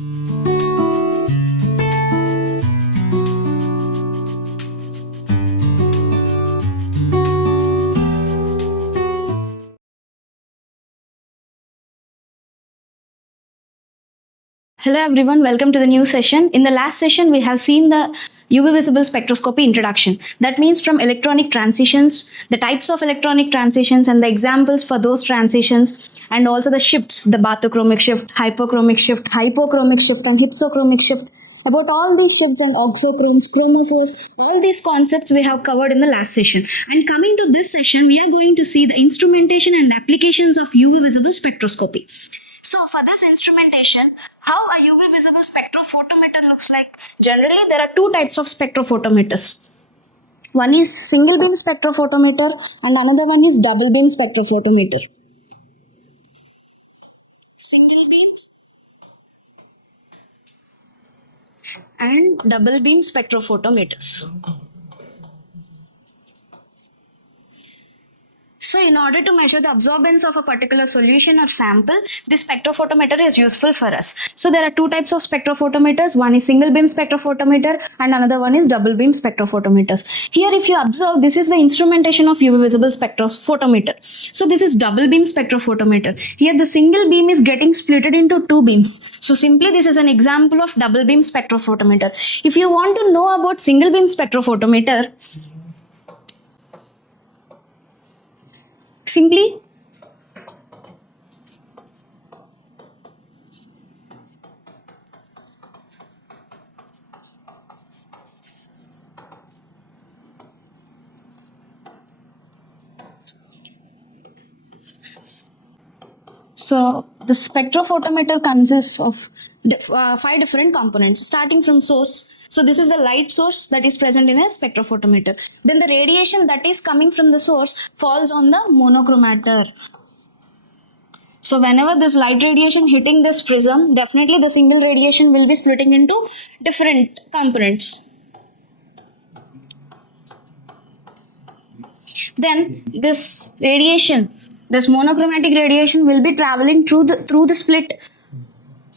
Hello everyone, welcome to the new session. In the last session, we have seen the UV-Visible Spectroscopy introduction. That means from electronic transitions, the types of electronic transitions and the examples for those transitions, and also the shifts, the bathochromic shift, hypochromic shift, hypochromic shift and hypsochromic shift. About all these shifts and oxochromes, chromophores, all these concepts we have covered in the last session. And coming to this session, we are going to see the instrumentation and applications of UV-Visible Spectroscopy. So for this instrumentation, how a UV-Visible Spectrophotometer looks like? Generally, there are two types of spectrophotometers. One is single beam spectrophotometer and another one is double beam spectrophotometer. Single beam and double beam spectrophotometers. So in order to measure the absorbance of a particular solution or sample, this spectrophotometer is useful for us. So there are two types of spectrophotometers. One is single beam spectrophotometer and another one is double beam spectrophotometers. Here if you observe, this is the instrumentation of UV-Visible Spectrophotometer. So this is double beam spectrophotometer. Here the single beam is getting splitted into two beams. So simply this is an example of double beam spectrophotometer. If you want to know about single beam spectrophotometer, simply so the spectrophotometer consists of 5 different components starting from source. So this is the light source that is present in a spectrophotometer. Then the radiation that is coming from the source falls on the monochromator. So whenever this light radiation hitting this prism, definitely the single radiation will be splitting into different components. Then this radiation, this monochromatic radiation will be traveling through the split,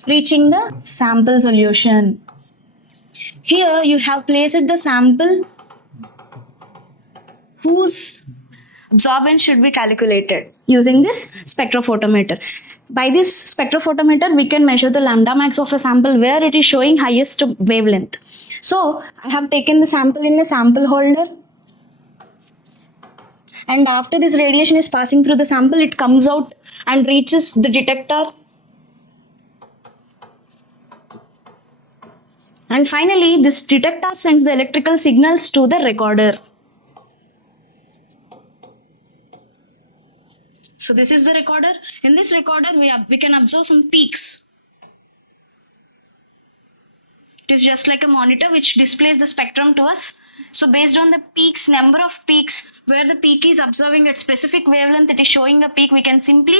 reaching the sample solution. Here you have placed the sample whose absorbance should be calculated using this spectrophotometer. By this spectrophotometer, we can measure the lambda max of a sample where it is showing highest wavelength. So I have taken the sample in a sample holder. And after this radiation is passing through the sample, it comes out and reaches the detector. And finally, this detector sends the electrical signals to the recorder. So this is the recorder. In this recorder, we can observe some peaks. It is just like a monitor which displays the spectrum to us. So based on the peaks, number of peaks, where the peak is observing at specific wavelength, it is showing a peak, we can simply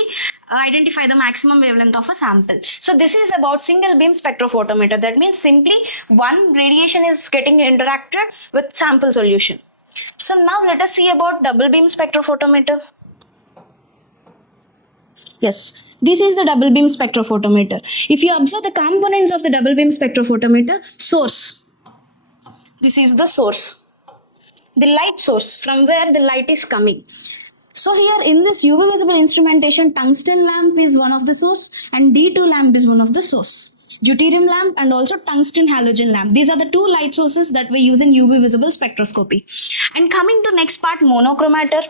identify the maximum wavelength of a sample. So this is about single beam spectrophotometer. That means simply one radiation is getting interacted with sample solution. So now let us see about double beam spectrophotometer. Yes. This is the double beam spectrophotometer. If you observe the components of the double beam spectrophotometer, source. This is the source. The light source from where the light is coming. So here in this UV-Visible instrumentation, tungsten lamp is one of the source and D2 lamp is one of the source. Deuterium lamp and also tungsten halogen lamp. These are the two light sources that we use in UV-Visible spectroscopy. And coming to next part, monochromator.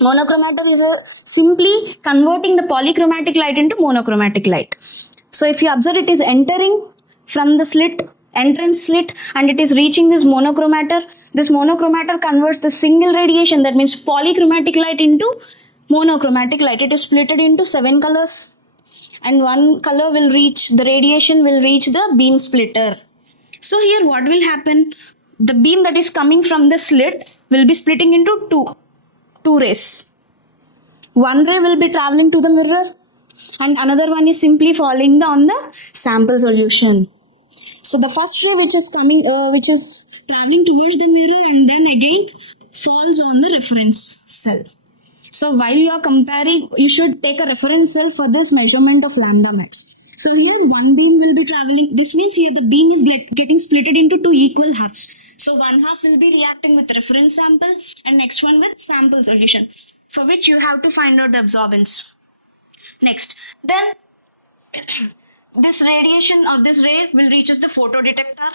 Monochromator is simply converting the polychromatic light into monochromatic light. So if you observe, it is entering from the entrance slit and it is reaching this monochromator. This monochromator converts the single radiation, that means polychromatic light, into monochromatic light. It is split into 7 colors and one color will reach, the radiation will reach the beam splitter. So here what will happen? The beam that is coming from the slit will be splitting into two rays. One ray will be traveling to the mirror and another one is simply falling on the sample solution. So the first ray which is traveling towards the mirror and then again falls on the reference cell. So while you are comparing, you should take a reference cell for this measurement of lambda max. So here one beam will be traveling. This means here the beam is getting splitted into two equal halves. So one half will be reacting with reference sample and next one with sample solution, for which you have to find out the absorbance. Next, then this radiation or this ray will reaches the photodetector.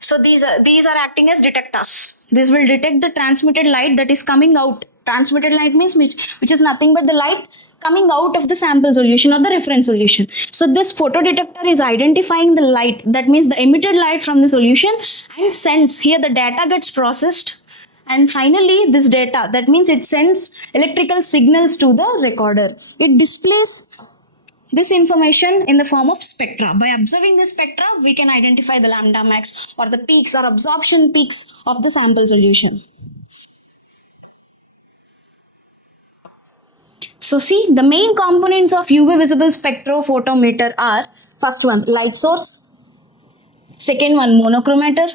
So these are acting as detectors. This will detect the transmitted light that is coming out. Transmitted light means which is nothing but the light coming out of the sample solution or the reference solution. So this photodetector is identifying the light, that means the emitted light from the solution, and sends. Here the data gets processed, and finally this data, that means it sends electrical signals to the recorder. It displays this information in the form of spectra. By observing the spectra, we can identify the lambda max or the peaks or absorption peaks of the sample solution. So see, the main components of UV-Visible Spectrophotometer are: first one, light source; second one, monochromator;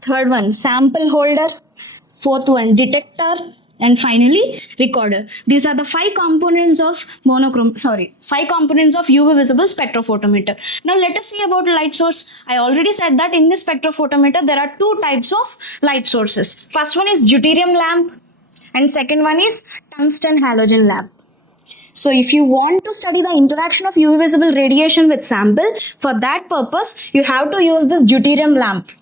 third one, sample holder; fourth one, detector; and finally recorder. These are the five components of UV-Visible Spectrophotometer. Now let us see about light source. I already said that in this spectrophotometer there are two types of light sources. First one is deuterium lamp and second one is tungsten halogen lamp. So if you want to study the interaction of UV visible radiation with sample, for that purpose you have to use this deuterium lamp.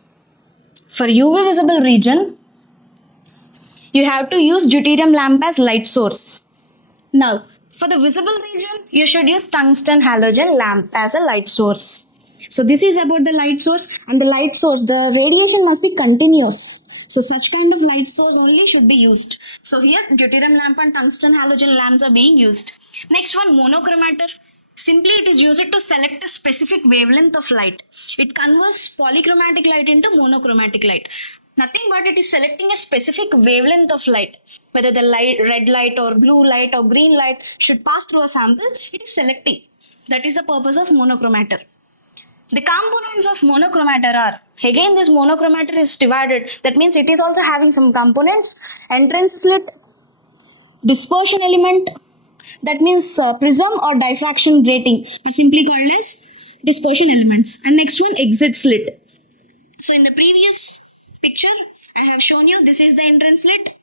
For UV visible region, you have to use deuterium lamp as light source. Now, for the visible region, you should use tungsten halogen lamp as a light source. So this is about the light source, and the light source, the radiation must be continuous. So such kind of light source only should be used. So here deuterium lamp and tungsten halogen lamps are being used. Next one, monochromator. Simply it is used to select a specific wavelength of light. It converts polychromatic light into monochromatic light. Nothing but it is selecting a specific wavelength of light. Whether the light, red light or blue light or green light should pass through a sample, it is selecting. That is the purpose of monochromator. The components of monochromator are, again this monochromator is divided. That means it is also having some components: entrance slit, dispersion element, that means prism or diffraction grating are simply called as dispersion elements. And next one, exit slit. So in the previous picture I have shown you, this is the entrance slit,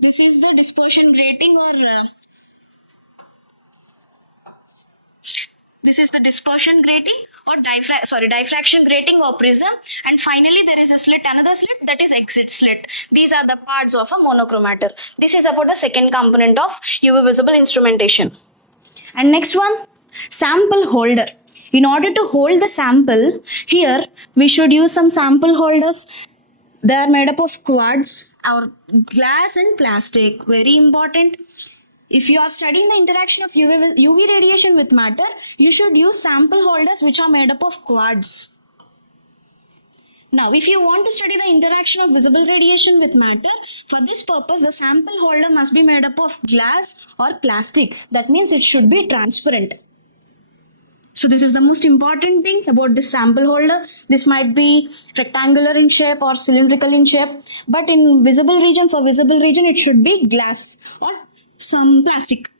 this is the dispersion grating or this is the dispersion grating or diffraction grating or prism, and finally there is a slit, another slit, that is exit slit. These are the parts of a monochromator. This is about the second component of UV visible instrumentation. And next one, sample holder. In order to hold the sample, here we should use some sample holders. They are made up of quartz or glass and plastic. Very important. If you are studying the interaction of UV radiation with matter, you should use sample holders which are made up of quartz. Now, if you want to study the interaction of visible radiation with matter, for this purpose, the sample holder must be made up of glass or plastic. That means it should be transparent. So this is the most important thing about this sample holder. This might be rectangular in shape or cylindrical in shape, but in visible region, for visible region, it should be glass or some plastic.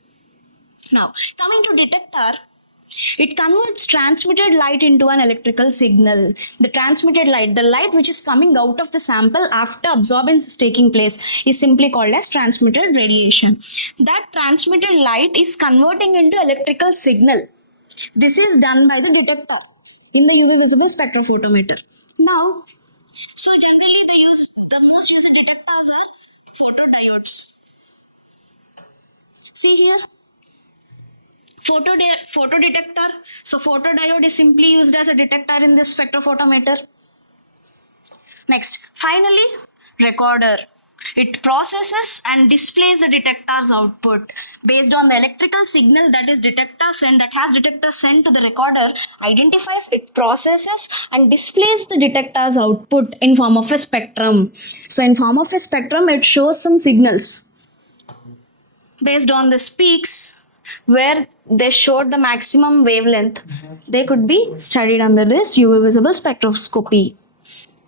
Now, coming to detector, it converts transmitted light into an electrical signal. The transmitted light, the light which is coming out of the sample after absorbance is taking place, is simply called as transmitted radiation. That transmitted light is converting into electrical signal. This is done by the detector in the UV visible spectrophotometer. Now, so generally the most used detectors are photodiodes. See here, photodetector. So photodiode is simply used as a detector in this spectrophotometer. Next, finally, recorder. It processes and displays the detector's output based on the electrical signal that has detector sent to the recorder, identifies, it processes and displays the detector's output in form of a spectrum. So in form of a spectrum, it shows some signals based on the peaks where they showed the maximum wavelength. They could be studied under this UV visible spectroscopy.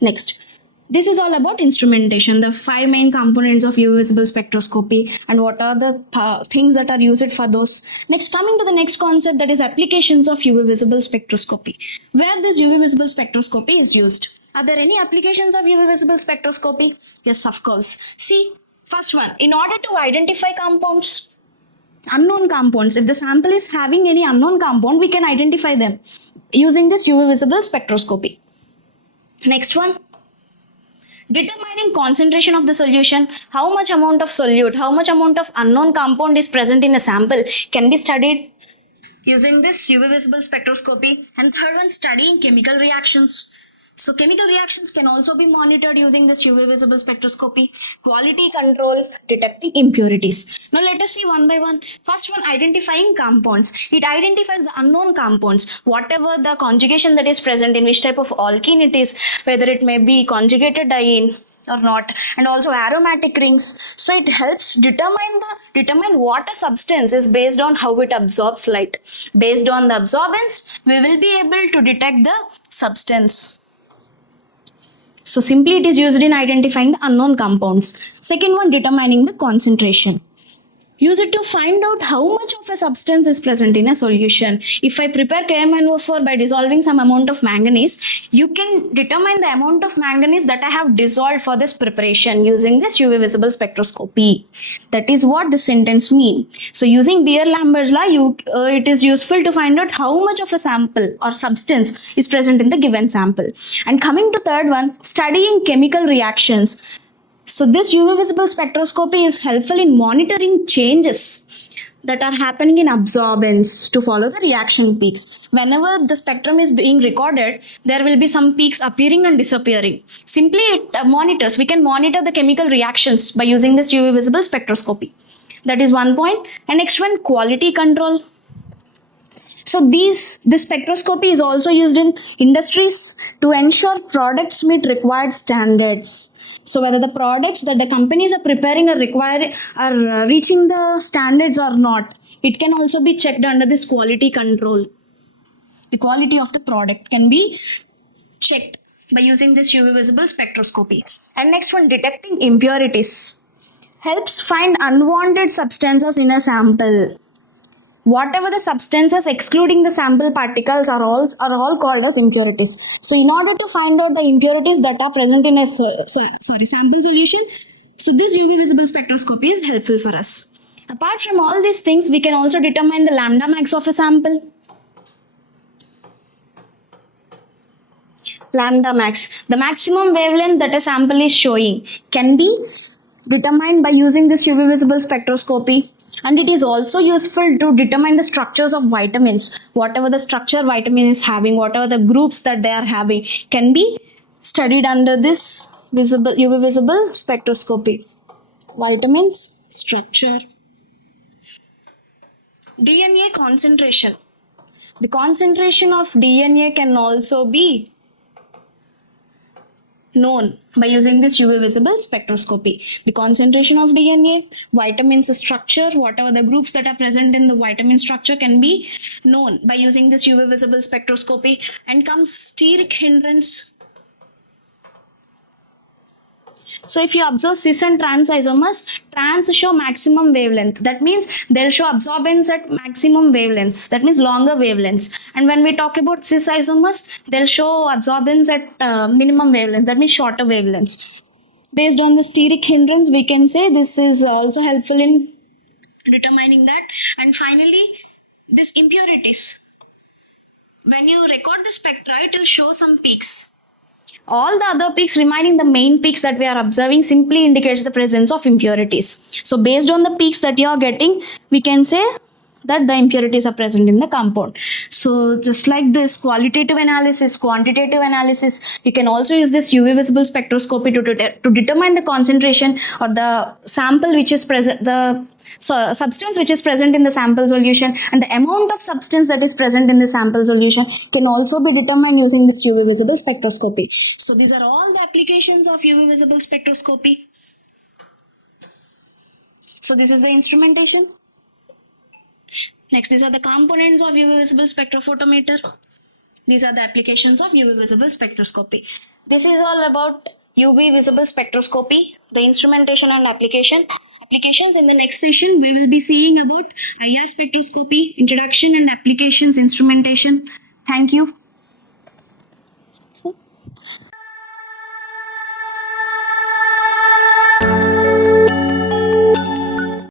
Next, This is all about instrumentation, the 5 main components of UV-Visible Spectroscopy and what are the things that are used for those. Next, coming to the next concept, that is applications of UV-Visible Spectroscopy. Where this UV-Visible Spectroscopy is used. Are there any applications of UV-Visible Spectroscopy? Yes, of course. See, first one, in order to identify compounds, unknown compounds, if the sample is having any unknown compound, we can identify them using this UV-Visible Spectroscopy. Next one, determining concentration of the solution, how much amount of solute, how much amount of unknown compound is present in a sample can be studied using this UV-Visible Spectroscopy. And third one, studying chemical reactions. So chemical reactions can also be monitored using this UV-Visible Spectroscopy. Quality control, detecting impurities. Now let us see one by one. First one, identifying compounds. It identifies the unknown compounds, whatever the conjugation that is present, in which type of alkene it is, whether it may be conjugated diene or not, and also aromatic rings. So it helps determine what a substance is based on how it absorbs light. Based on the absorbance, we will be able to detect the substance. So simply it is used in identifying the unknown compounds. Second one, determining the concentration. Use it to find out how much of a substance is present in a solution. If I prepare KMnO4 by dissolving some amount of manganese, you can determine the amount of manganese that I have dissolved for this preparation using this UV-Visible Spectroscopy. That is what the sentence means. So using Beer-Lambert's law, it is useful to find out how much of a sample or substance is present in the given sample. And coming to third one, studying chemical reactions. So this UV-Visible Spectroscopy is helpful in monitoring changes that are happening in absorbance to follow the reaction peaks. Whenever the spectrum is being recorded, there will be some peaks appearing and disappearing. Simply it monitors. We can monitor the chemical reactions by using this UV-Visible Spectroscopy. That is one point. And next one, quality control. So this spectroscopy is also used in industries to ensure products meet required standards. So whether the products that the companies are preparing are reaching the standards or not, it can also be checked under this quality control. The quality of the product can be checked by using this UV-Visible Spectroscopy. And next one, detecting impurities. Helps find unwanted substances in a sample. Whatever the substances excluding the sample particles are all called as impurities. So in order to find out the impurities that are present in a sample solution, so this UV-Visible Spectroscopy is helpful for us. Apart from all these things, we can also determine the lambda max of a sample. Lambda max, the maximum wavelength that a sample is showing, can be determined by using this UV-Visible Spectroscopy. And it is also useful to determine the structures of vitamins. Whatever the structure vitamin is having, whatever the groups that they are having, can be studied under this UV-Visible Spectroscopy. Vitamins, structure. DNA concentration. The concentration of DNA can also be known by using this UV-Visible Spectroscopy. The concentration of DNA, vitamins structure, whatever the groups that are present in the vitamin structure can be known by using this UV-Visible Spectroscopy. And comes steric hindrance. So if you observe cis and trans isomers, trans show maximum wavelength. That means they'll show absorbance at maximum wavelengths. That means longer wavelengths. And when we talk about cis isomers, they'll show absorbance at minimum wavelength. That means shorter wavelengths. Based on the steric hindrance, we can say this is also helpful in determining that. And finally, these impurities. When you record the spectra, it will show some peaks. All the other peaks remaining the main peaks that we are observing simply indicates the presence of impurities. So based on the peaks that you are getting, we can say that the impurities are present in the compound. So just like this qualitative analysis, quantitative analysis, you can also use this UV-Visible Spectroscopy to determine the concentration or the sample which is present, the substance which is present in the sample solution, and the amount of substance that is present in the sample solution can also be determined using this UV-Visible Spectroscopy. So these are all the applications of UV-Visible Spectroscopy. So this is the instrumentation. Next, these are the components of UV-Visible Spectrophotometer. These are the applications of UV-Visible Spectroscopy. This is all about UV-Visible Spectroscopy, the instrumentation and applications. In the next session, we will be seeing about IR spectroscopy, introduction and applications, instrumentation. Thank you.